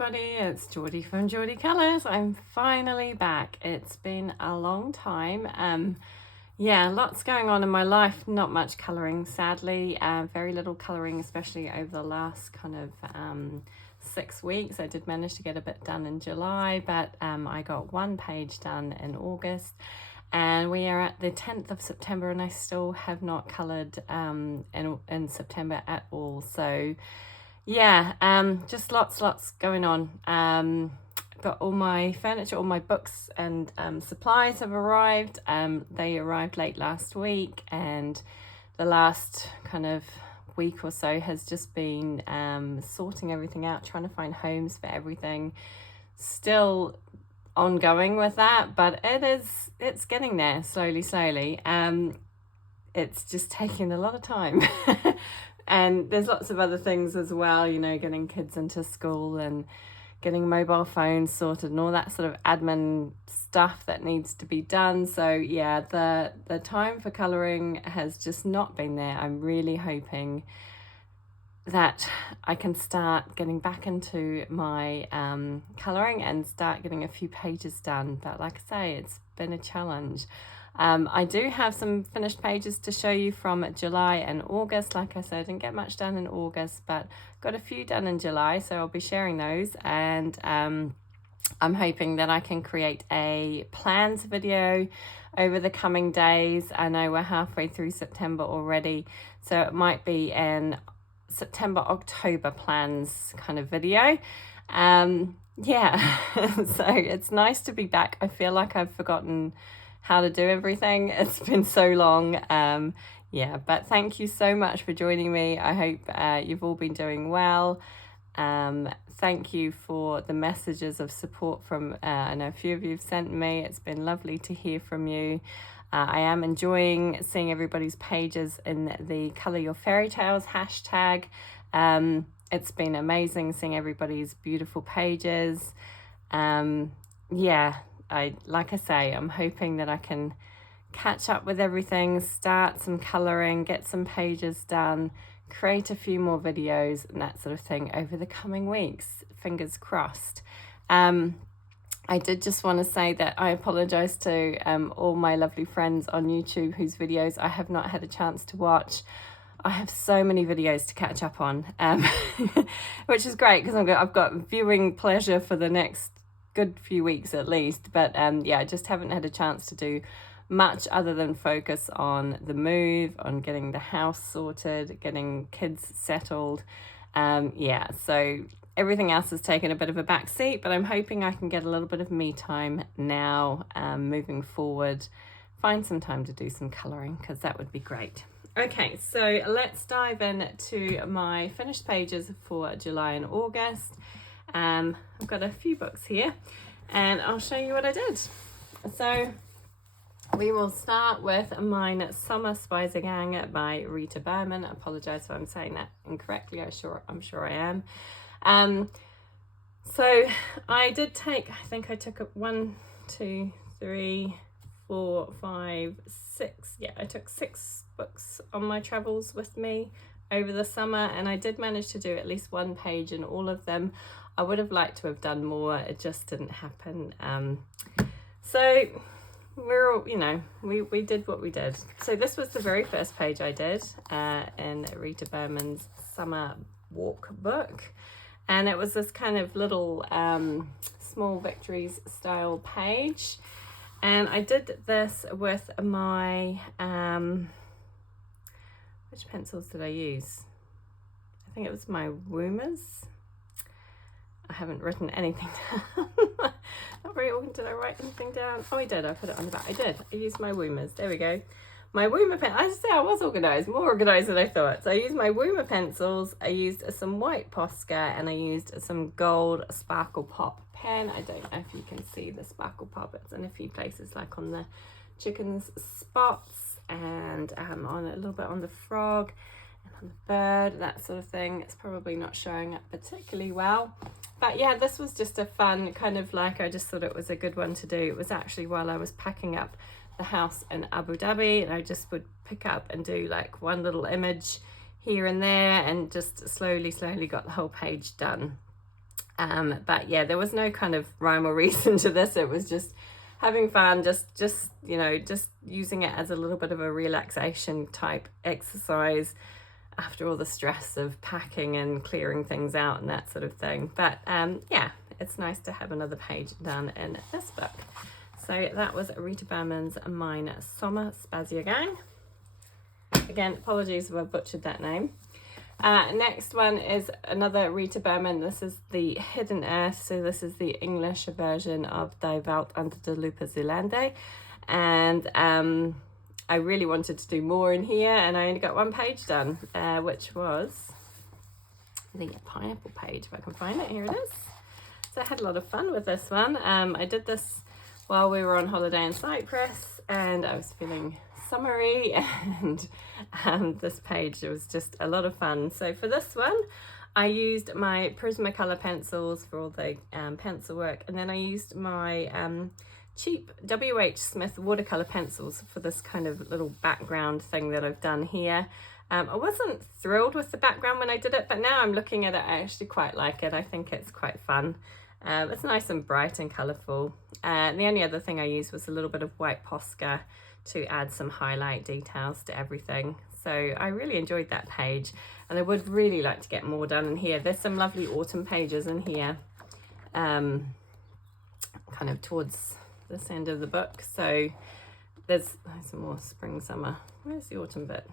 everybody, it's Geordie from Geordie Colours. I'm finally back. It's been a long time. Yeah, lots going on in my life, not much colouring sadly, very little colouring, especially over the last kind of 6 weeks. I did manage to get a bit done in July, but I got one page done in August. And we are at the 10th of September and I still have not coloured in September at all. So yeah, just lots going on. Got all my furniture, all my books and supplies have arrived. They arrived late last week, and the last kind of week or so has just been sorting everything out, trying to find homes for everything. Still ongoing with that, but it's getting there slowly. It's just taking a lot of time. And there's lots of other things as well, you know, getting kids into school and getting mobile phones sorted and all that sort of admin stuff that needs to be done. So yeah, the time for colouring has just not been there. I'm really hoping that I can start getting back into my colouring and start getting a few pages done. But like I say, it's been a challenge. I do have some finished pages to show you from July and August. Like I said, I didn't get much done in August, but got a few done in July, so I'll be sharing those. And I'm hoping that I can create a plans video over the coming days. I know we're halfway through September already, so it might be an September-October plans kind of video. Yeah, so it's nice to be back. I feel like I've forgotten how to do everything. It's been so long. Yeah, but thank you so much for joining me. I hope you've all been doing well. Thank you for the messages of support from I know a few of you have sent me. It's been lovely to hear from you. I am enjoying seeing everybody's pages in the Colour Your Fairy Tales hashtag. It's been amazing seeing everybody's beautiful pages. Yeah, like I say, I'm hoping that I can catch up with everything, start some colouring, get some pages done, create a few more videos and that sort of thing over the coming weeks. Fingers crossed. I did just want to say that I apologise to all my lovely friends on YouTube whose videos I have not had a chance to watch. I have so many videos to catch up on, which is great because I've got viewing pleasure for the next good few weeks at least. But yeah, I just haven't had a chance to do much other than focus on the move, on getting the house sorted, getting kids settled. Yeah, so everything else has taken a bit of a back seat, but I'm hoping I can get a little bit of me time now, moving forward, find some time to do some colouring because that would be great. Okay, so let's dive into my finished pages for July and August. I've got a few books here and I'll show you what I did. So we will start with mine, Summer Spicer Gang by Rita Berman. I apologise if I'm saying that incorrectly. I'm sure I am. So I did take, I think I took 1, 2, 3, 4, 5, 6. Yeah, I took 6 books on my travels with me over the summer, and I did manage to do at least one page in all of them. I would have liked to have done more. It just didn't happen. So we're all, you know, we did what we did. So this was the very first page I did in Rita Berman's Summer Walk book. And it was this kind of little small victories style page. And I did this with my, which pencils did I use? I think it was my Woomers. I haven't written anything down. Not very often did I write anything down. Oh, I did. I put it on the back. I did. I used my Woomers. There we go. My Woomer pen. I say I was organised, more organised than I thought. So I used my Woomer pencils. I used some white Posca and I used some gold Sparkle Pop pen. I don't know if you can see the Sparkle Pop. It's in a few places, like on the chicken's spots and on a little bit on the frog and on the bird, that sort of thing. It's probably not showing up particularly well. But yeah, this was just a fun kind of, like, I just thought it was a good one to do. It was actually while I was packing up the house in Abu Dhabi, and I just would pick up and do like one little image here and there and just slowly got the whole page done. But yeah, there was no kind of rhyme or reason to this. It was just having fun, just you know, just using it as a little bit of a relaxation type exercise after all the stress of packing and clearing things out and that sort of thing. But yeah, it's nice to have another page done in this book. So that was Rita Berman's Mein Sommerspaziergang. Again, apologies if I butchered that name. Next one is another Rita Berman. This is The Hidden Earth. So this is the English version of Die Welt unter der Lupe Zealandais. And I really wanted to do more in here, and I only got one page done, which was the pineapple page, if I can find it. Here it is. So I had a lot of fun with this one. I did this while we were on holiday in Cyprus, and I was feeling summery, and this page was just a lot of fun. So for this one, I used my Prismacolor pencils for all the pencil work, and then I used my cheap WH Smith watercolor pencils for this kind of little background thing that I've done here. I wasn't thrilled with the background when I did it, but now I'm looking at it, I actually quite like it. I think it's quite fun. It's nice and bright and colourful. The only other thing I used was a little bit of white Posca to add some highlight details to everything. So I really enjoyed that page, and I would really like to get more done in here. There's some lovely autumn pages in here, kind of towards this end of the book. So there's some more spring, summer. Where's the autumn bit?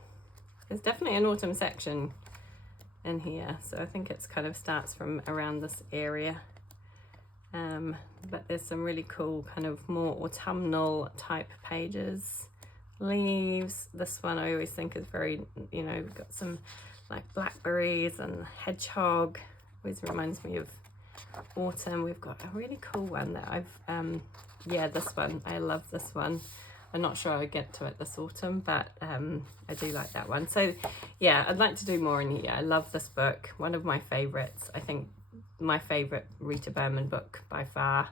There's definitely an autumn section in here. So I think it's kind of starts from around this area. But there's some really cool kind of more autumnal type pages. Leaves. This one I always think is very, you know, got some like blackberries and hedgehog. Always reminds me of autumn. We've got a really cool one that I've, yeah, this one. I love this one. I'm not sure I'll get to it this autumn, but I do like that one. So yeah, I'd like to do more in here. I love this book. One of my favorites. I think my favorite Rita Berman book by far.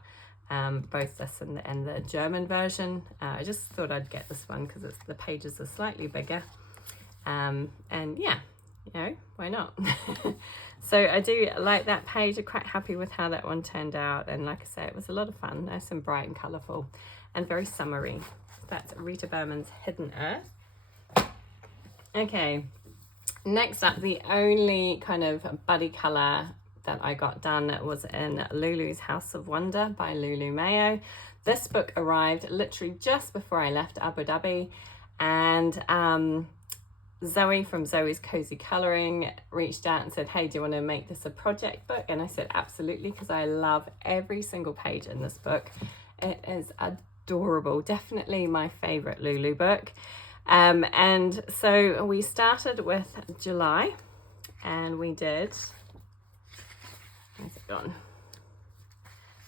Both this and the German version. I just thought I'd get this one because the pages are slightly bigger. And yeah, you know, why not? So I do like that page. I'm quite happy with how that one turned out. And like I say, it was a lot of fun. Nice and bright and colourful and very summery. That's Rita Berman's Hidden Earth. Okay, next up, the only kind of buddy colour that I got done was in Lulu's House of Wonder by Lulu Mayo. This book arrived literally just before I left Abu Dhabi, and Zoe from Zoe's Cozy Colouring reached out and said, hey, do you want to make this a project book? And I said absolutely, because I love every single page in this book. It is adorable, definitely my favourite Lulu book. And so we started with July, and we did, where's it gone?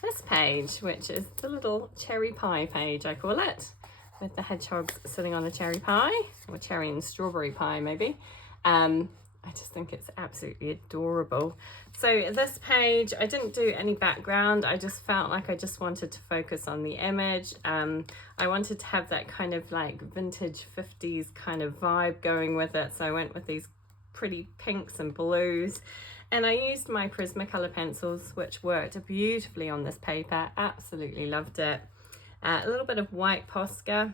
This page, which is the little cherry pie page, I call it, with the hedgehogs sitting on a cherry pie, or cherry and strawberry pie maybe. I just think it's absolutely adorable. So this page, I didn't do any background. I just felt like I just wanted to focus on the image. I wanted to have that kind of like vintage 50s kind of vibe going with it. So I went with these pretty pinks and blues. And I used my Prismacolor pencils, which worked beautifully on this paper. Absolutely loved it. A little bit of white Posca.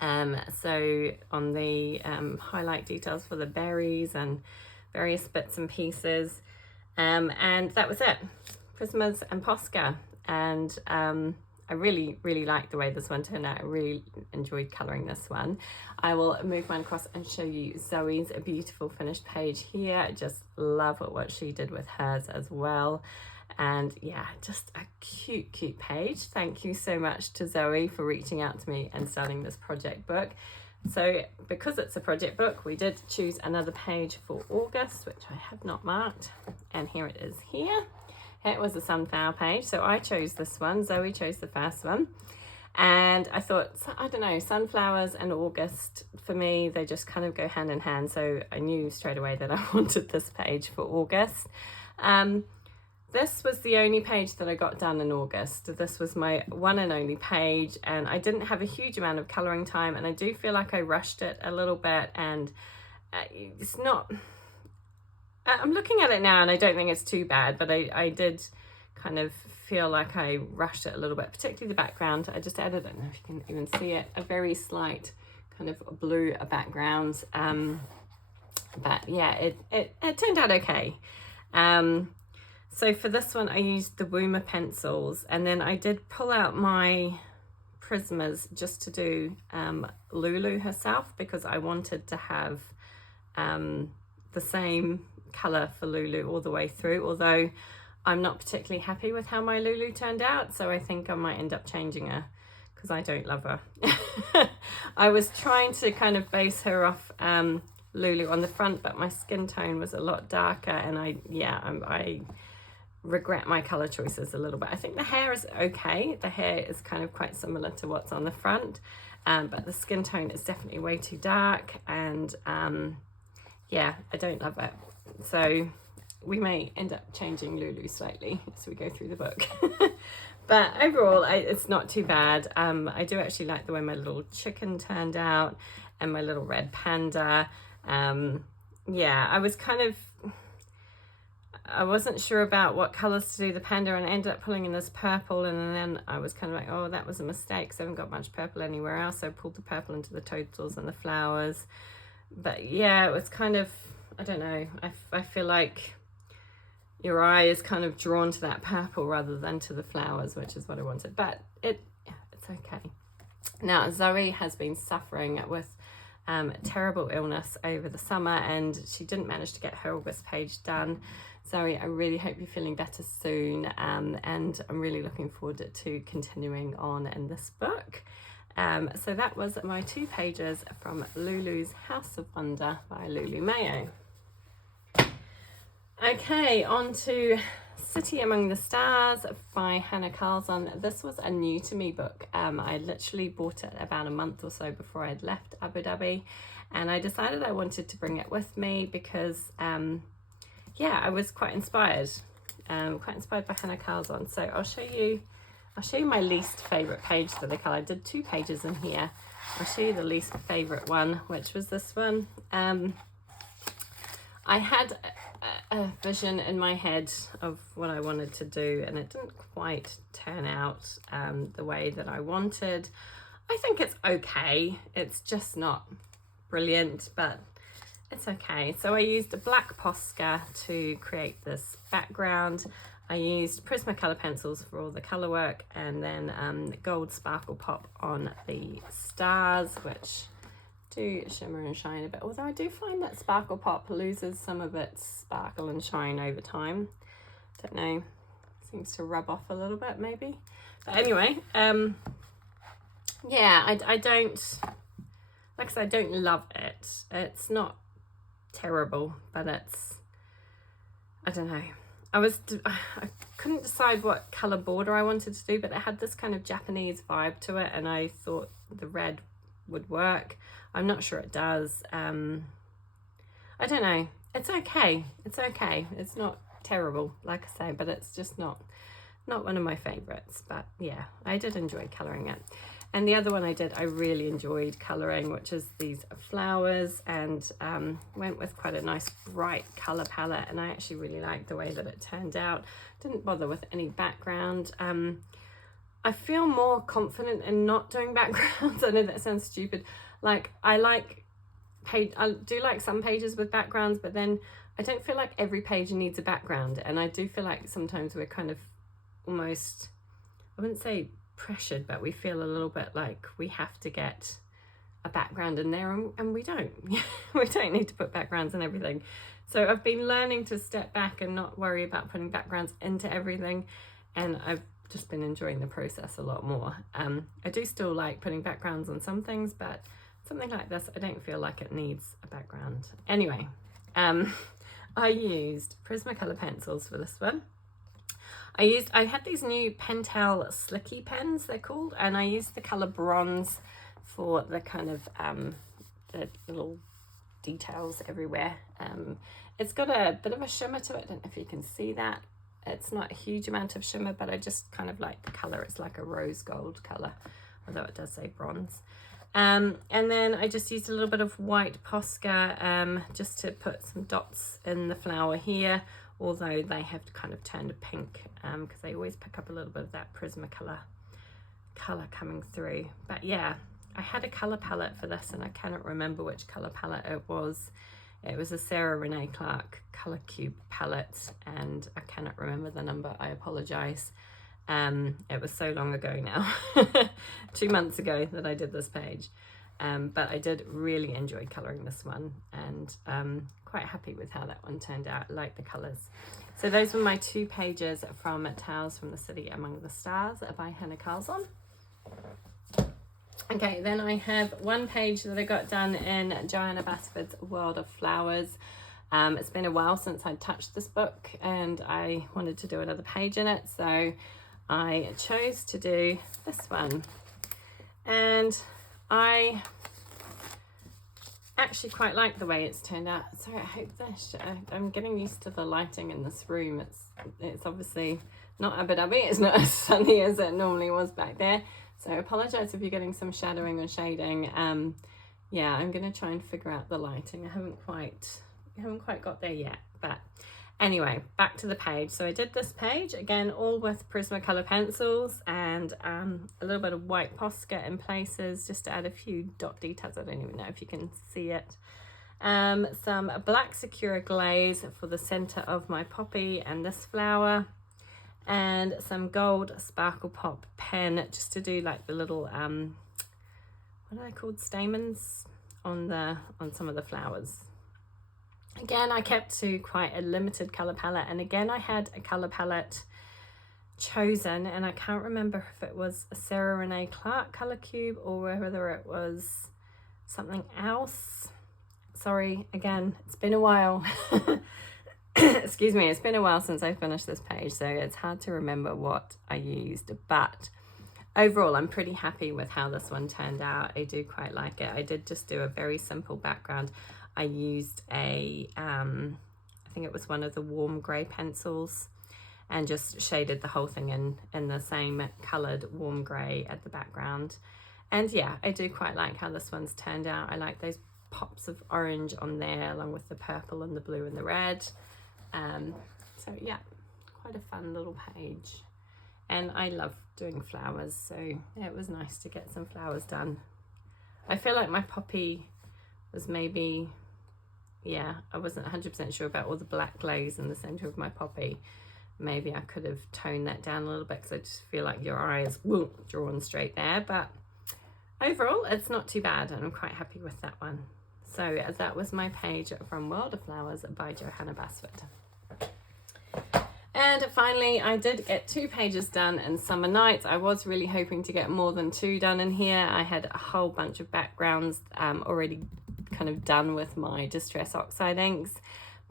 So on the highlight details for the berries and various bits and pieces. And that was it. Prismas and Posca. And I really, really liked the way this one turned out. I really enjoyed colouring this one. I will move mine across and show you Zoe's beautiful finished page here. I just love what she did with hers as well. And yeah, just a cute, cute page. Thank you so much to Zoe for reaching out to me and starting this project book. So because it's a project book, we did choose another page for August, which I have not marked. And here it is here. It was a sunflower page, so I chose this one. Zoe chose the first one. And I thought, I don't know, sunflowers and August, for me, they just kind of go hand in hand. So I knew straight away that I wanted this page for August. This was the only page that I got done in August. This was my one and only page, and I didn't have a huge amount of colouring time, and I do feel like I rushed it a little bit, and it's not... I'm looking at it now and I don't think it's too bad, but I did kind of feel like I rushed it a little bit, particularly the background. I just added, I don't know if you can even see it, a very slight kind of blue background. But yeah, it turned out okay. So for this one, I used the Woomer pencils, and then I did pull out my Prismas just to do Lulu herself, because I wanted to have the same colour for Lulu all the way through, although I'm not particularly happy with how my Lulu turned out, so I think I might end up changing her because I don't love her. I was trying to kind of base her off Lulu on the front, but my skin tone was a lot darker, and I regret my color choices a little bit. I think the hair is okay. The hair is kind of quite similar to what's on the front, but the skin tone is definitely way too dark, and yeah, I don't love it. So we may end up changing Lulu slightly as we go through the book. But overall, it's not too bad. I do actually like the way my little chicken turned out and my little red panda. Yeah, I wasn't sure about what colours to do the panda, and I ended up pulling in this purple, and then I was kind of like, oh, that was a mistake because I haven't got much purple anywhere else. So I pulled the purple into the toadstools and the flowers. But yeah, it was kind of, I don't know, I feel like your eye is kind of drawn to that purple rather than to the flowers, which is what I wanted. But it's okay. Now, Zoe has been suffering with terrible illness over the summer, and she didn't manage to get her August page done. Zoe, I really hope you're feeling better soon, and I'm really looking forward to continuing on in this book. So that was my 2 pages from Lulu's House of Wonder by Lulu Mayo. Okay, on to City Among the Stars by Hannah Carlson. This was a new to me book. I literally bought it about a month or so before I'd left Abu Dhabi, and I decided I wanted to bring it with me because yeah, I was quite inspired by Hannah Carlson. So I'll show you my least favorite page for the color. I did 2 pages in here. I'll show you the least favorite one, which was this one. I had a vision in my head of what I wanted to do, and it didn't quite turn out the way that I wanted. I think it's okay. It's just not brilliant, but it's okay. So I used a black Posca to create this background. I used Prismacolor pencils for all the color work, and then gold sparkle pop on the stars, which do shimmer and shine a bit, although I do find that sparkle pop loses some of its sparkle and shine over time. Don't know, seems to rub off a little bit maybe. But anyway, yeah, I don't, like I said, I don't love it. It's not terrible, but it's, I don't know. I couldn't decide what color border I wanted to do, but it had this kind of Japanese vibe to it, and I thought the red would work. I'm not sure it does. I don't know. It's okay. It's okay. It's not terrible, like I say, but it's just not one of my favorites. But yeah, I did enjoy coloring it. And the other one I really enjoyed coloring, which is these flowers, and went with quite a nice bright color palette, and I actually really liked the way that it turned out. Didn't bother with any background. I feel more confident in not doing backgrounds. I know that sounds stupid. Like I do like some pages with backgrounds, but then I don't feel like every page needs a background, and I do feel like sometimes we're kind of almost, I wouldn't say pressured, but we feel a little bit like we have to get a background in there, and we don't. We don't need to put backgrounds in everything. So I've been learning to step back and not worry about putting backgrounds into everything, and I've just been enjoying the process a lot more. I do still like putting backgrounds on some things, but something like this, I don't feel like it needs a background. Anyway, I used Prismacolor pencils for this one. I had these new Pentel Slicky pens, they're called, and I used the color bronze for the kind of the little details everywhere. It's got a bit of a shimmer to it. I don't know if you can see that. It's not a huge amount of shimmer, but I just kind of like the color. It's like a rose gold color, although it does say bronze. And then I just used a little bit of white Posca just to put some dots in the flower here, although they have kind of turned a pink because they always pick up a little bit of that Prismacolor colour coming through. But yeah, I had a colour palette for this and I cannot remember which colour palette it was. It was a Sarah Renee Clark Colour Cube palette and I cannot remember the number, I apologise. It was so long ago now, 2 months ago that I did this page. But I did really enjoy colouring this one and quite happy with how that one turned out. I like the colours. So those were my 2 pages from Tales from the City Among the Stars by Hannah Carlson. Okay, then I have 1 page that I got done in Johanna Basford's World of Flowers. It's been a while since I touched this book and I wanted to do another page in it, so I chose to do this one. And I actually quite like the way it's turned out. Sorry, I hope this, I'm getting used to the lighting in this room. It's obviously not Abu Dhabi, it's not as sunny as it normally was back there. So I apologise if you're getting some shadowing or shading. Yeah, I'm going to try and figure out the lighting. I haven't quite got there yet. But anyway, back to the page. So I did this page, again, all with Prismacolor pencils and a little bit of white Posca in places, just to add a few dot details. I don't even know if you can see it. Some black Sakura glaze for the centre of my poppy and this flower. And some gold Sparkle Pop pen just to do like the little what are they called, stamens on some of the flowers. Again, I kept to quite a limited color palette, and again I had a color palette chosen and I can't remember if it was a Sarah Renee Clark color cube or whether it was something else. Sorry, again, it's been a while. Excuse me, it's been a while since I finished this page, so it's hard to remember what I used, but overall I'm pretty happy with how this one turned out. I do quite like it. I did just do a very simple background. I used I think it was one of the warm grey pencils and just shaded the whole thing in the same coloured warm grey at the background. And yeah, I do quite like how this one's turned out. I like those pops of orange on there along with the purple and the blue and the red. So yeah, quite a fun little page, and I love doing flowers, so yeah, it was nice to get some flowers done. I feel like my poppy was maybe, yeah, I wasn't 100% sure about all the black glaze in the center of my poppy. Maybe I could have toned that down a little bit because I just feel like your eye is drawn straight there, but overall it's not too bad and I'm quite happy with that one. So that was my page from World of Flowers by Johanna Basford. And finally, I did get 2 pages done in Summer Nights. I was really hoping to get more than 2 done in here. I had a whole bunch of backgrounds already kind of done with my Distress Oxide inks,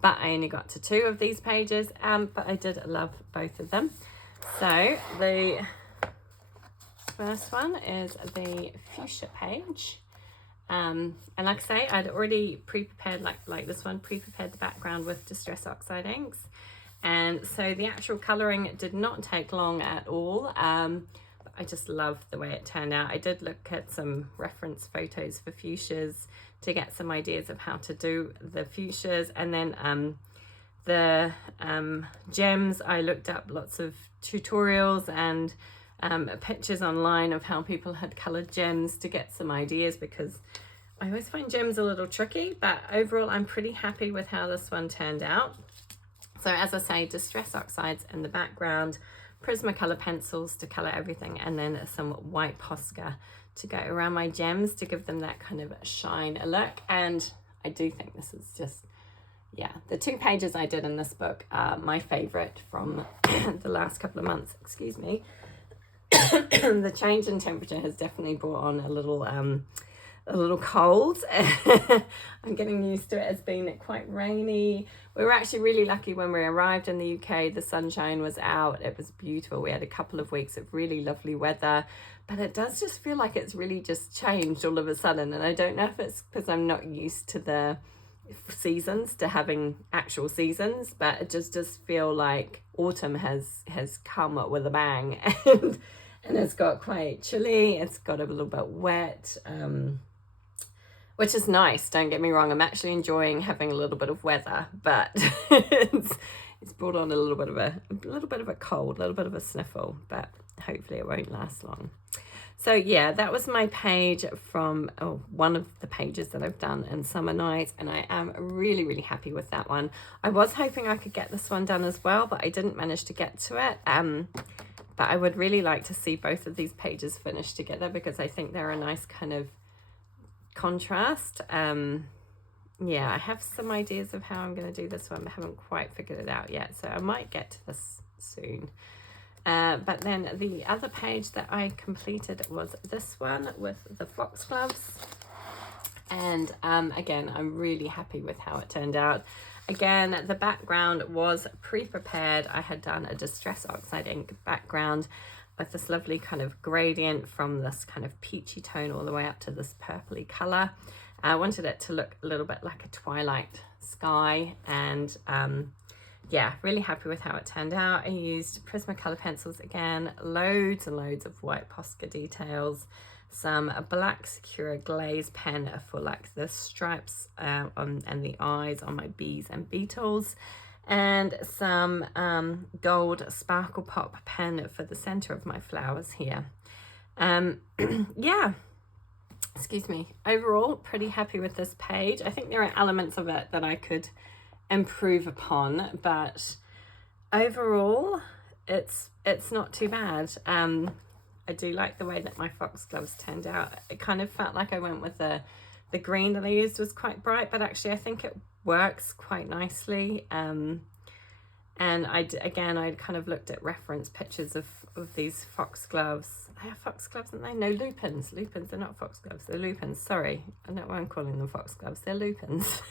but I only got to 2 of these pages, but I did love both of them. So the first one is the fuchsia page. And like I say, I'd already pre-prepared, like this one, pre-prepared the background with Distress Oxide inks. And so the actual colouring did not take long at all. But I just love the way it turned out. I did look at some reference photos for fuchsias to get some ideas of how to do the fuchsias. And then the gems, I looked up lots of tutorials and pictures online of how people had coloured gems to get some ideas, because I always find gems a little tricky, but overall I'm pretty happy with how this one turned out. So as I say, Distress Oxides in the background, Prismacolor pencils to colour everything, and then some white Posca to go around my gems to give them that kind of shine look. And I do think this is just, yeah, the 2 pages I did in this book are my favourite from the last couple of months, excuse me. The change in temperature has definitely brought on a little cold. I'm getting used to it. It's been quite rainy. We were actually really lucky when we arrived in the UK. The sunshine was out. It was beautiful. We had a couple of weeks of really lovely weather, but it does just feel like it's really just changed all of a sudden. And I don't know if it's because I'm not used to the seasons, to having actual seasons, but it just does feel like autumn has come up with a bang. And it's got quite chilly, it's got a little bit wet, which is nice, don't get me wrong. I'm actually enjoying having a little bit of weather, but it's brought on a little bit of a cold, a little bit of a sniffle, but hopefully it won't last long. So yeah, that was my page from one of the pages that I've done in Summer Night, and I am really, really happy with that one. I was hoping I could get this one done as well, but I didn't manage to get to it. But I would really like to see both of these pages finished together because I think they're a nice kind of contrast. Yeah, I have some ideas of how I'm going to do this one, but haven't quite figured it out yet, so I might get to this soon. But then the other page that I completed was this one with the foxgloves. And again, I'm really happy with how it turned out. Again, the background was pre-prepared. I had done a Distress Oxide ink background with this lovely kind of gradient from this kind of peachy tone all the way up to this purpley color. I wanted it to look a little bit like a twilight sky, and yeah, really happy with how it turned out. I used Prismacolor pencils again, loads and loads of white Posca details, some black Sakura glaze pen for like the stripes and the eyes on my bees and beetles, and some gold Sparkle Pop pen for the center of my flowers here. Yeah, excuse me. Overall, pretty happy with this page. I think there are elements of it that I could improve upon, but overall it's not too bad. I do like the way that my foxgloves turned out. It kind of felt like I went with the green that I used was quite bright, but actually I think it works quite nicely. And I kind of looked at reference pictures of these foxgloves. They are foxgloves, aren't they? No, lupins. Lupins, they're not foxgloves, they're lupins. Sorry, I don't know why I'm calling them foxgloves. They're lupins.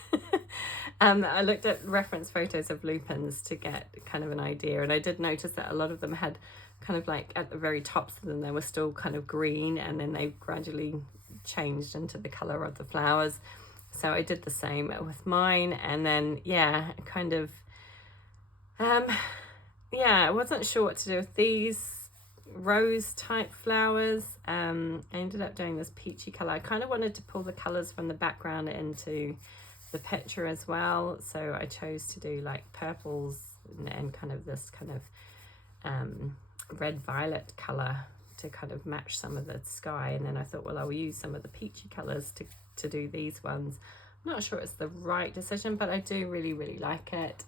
I looked at reference photos of lupins to get kind of an idea, and I did notice that a lot of them had kind of like at the very tops of them, they were still kind of green, and then they gradually changed into the color of the flowers. So I did the same with mine, and then yeah, kind of yeah, I wasn't sure what to do with these rose type flowers. I ended up doing this peachy color. I kind of wanted to pull the colors from the background into the picture as well, so I chose to do like purples and kind of this kind of red violet color to kind of match some of the sky. And then I thought, well, I'll use some of the peachy colors to do these ones. I'm not sure it's the right decision, but I do really, really like it.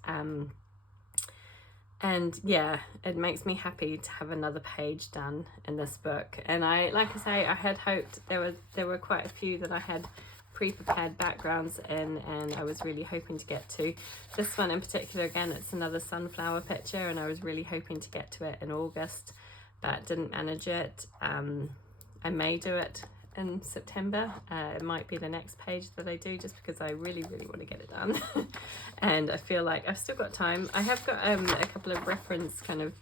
And yeah, it makes me happy to have another page done in this book. And like I say, I had hoped there were quite a few that I had pre-prepared backgrounds in, and I was really hoping to get to. This one in particular, again, it's another sunflower picture, and I was really hoping to get to it in August, but didn't manage it. I may do it in September. It might be the next page that I do, just because I really, really want to get it done. And I feel like I've still got time. I have got a couple of reference kind of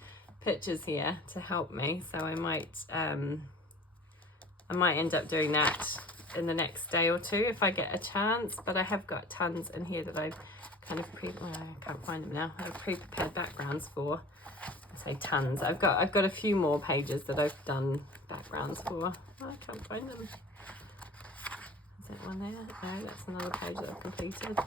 pictures here to help me, so I might end up doing that in the next day or two if I get a chance. But I have got tons in here that I've kind of I can't find them now. I have pre-prepared backgrounds for. I say tons. I've got a few more pages that I've done backgrounds for. Oh, I can't find them. Is that one there? No, that's another page that I've completed.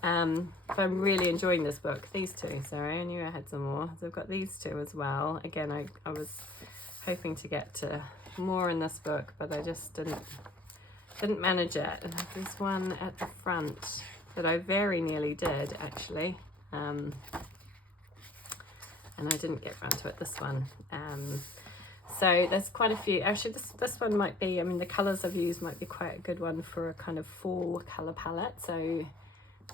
But I'm really enjoying this book. These two, sorry, I knew I had some more. So I've got these two as well. Again, I was hoping to get to more in this book, but I just didn't manage it. And there's one at the front that I very nearly did, actually. And I didn't get around to it, this one. So there's quite a few. Actually, this one might be, I mean, the colours I've used might be quite a good one for a kind of fall colour palette. So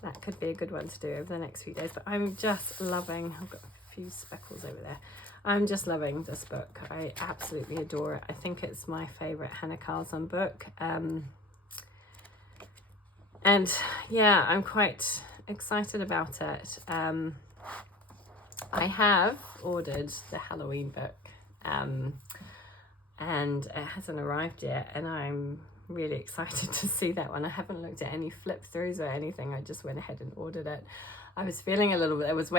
that could be a good one to do over the next few days. But I'm just loving, I've got a few speckles over there. I'm just loving this book. I absolutely adore it. I think it's my favourite Hannah Carlson book. And yeah, I'm quite excited about it. I have ordered the Halloween book, and it hasn't arrived yet, and I'm really excited to see that one. I haven't looked at any flip throughs or anything. I just went ahead and ordered it. I was feeling a little bit, it was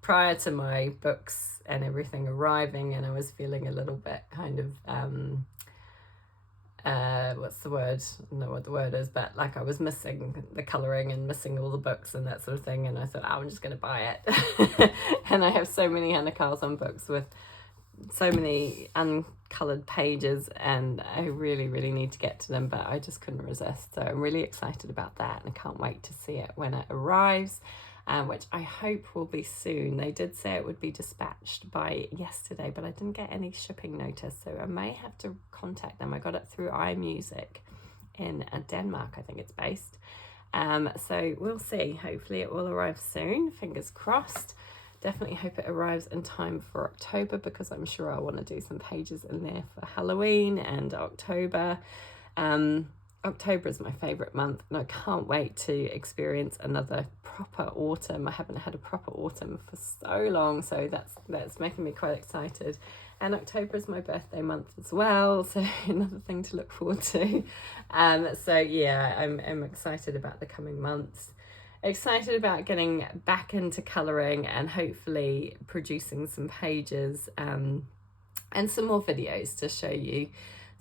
prior to my books and everything arriving, and I was feeling a little bit kind of, what's the word? I don't know what the word is, but like I was missing the colouring and missing all the books and that sort of thing, and I thought, oh, I'm just going to buy it. And I have so many Hannah Carlson books with so many uncoloured pages, and I really, really need to get to them, but I just couldn't resist. So I'm really excited about that, and I can't wait to see it when it arrives. Which I hope will be soon. They did say it would be dispatched by yesterday, but I didn't get any shipping notice, so I may have to contact them. I got it through iMusic in Denmark, I think it's based. So we'll see. Hopefully it will arrive soon. Fingers crossed. Definitely hope it arrives in time for October, because I'm sure I want to do some pages in there for Halloween and October. October is my favourite month, and I can't wait to experience another proper autumn. I haven't had a proper autumn for so long, so that's making me quite excited. And October is my birthday month as well, so another thing to look forward to. So yeah, I'm excited about the coming months. Excited about getting back into colouring and hopefully producing some pages and some more videos to show you.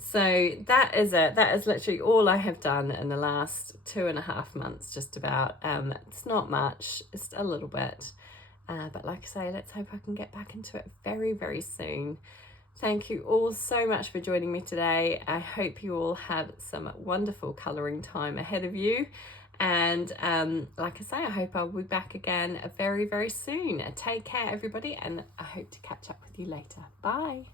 So that is it. That is literally all I have done in the last 2.5 months, just about. It's not much, it's a little bit. But like I say, let's hope I can get back into it very, very soon. Thank you all so much for joining me today. I hope you all have some wonderful colouring time ahead of you. And like I say, I hope I'll be back again very, very soon. Take care, everybody, and I hope to catch up with you later. Bye.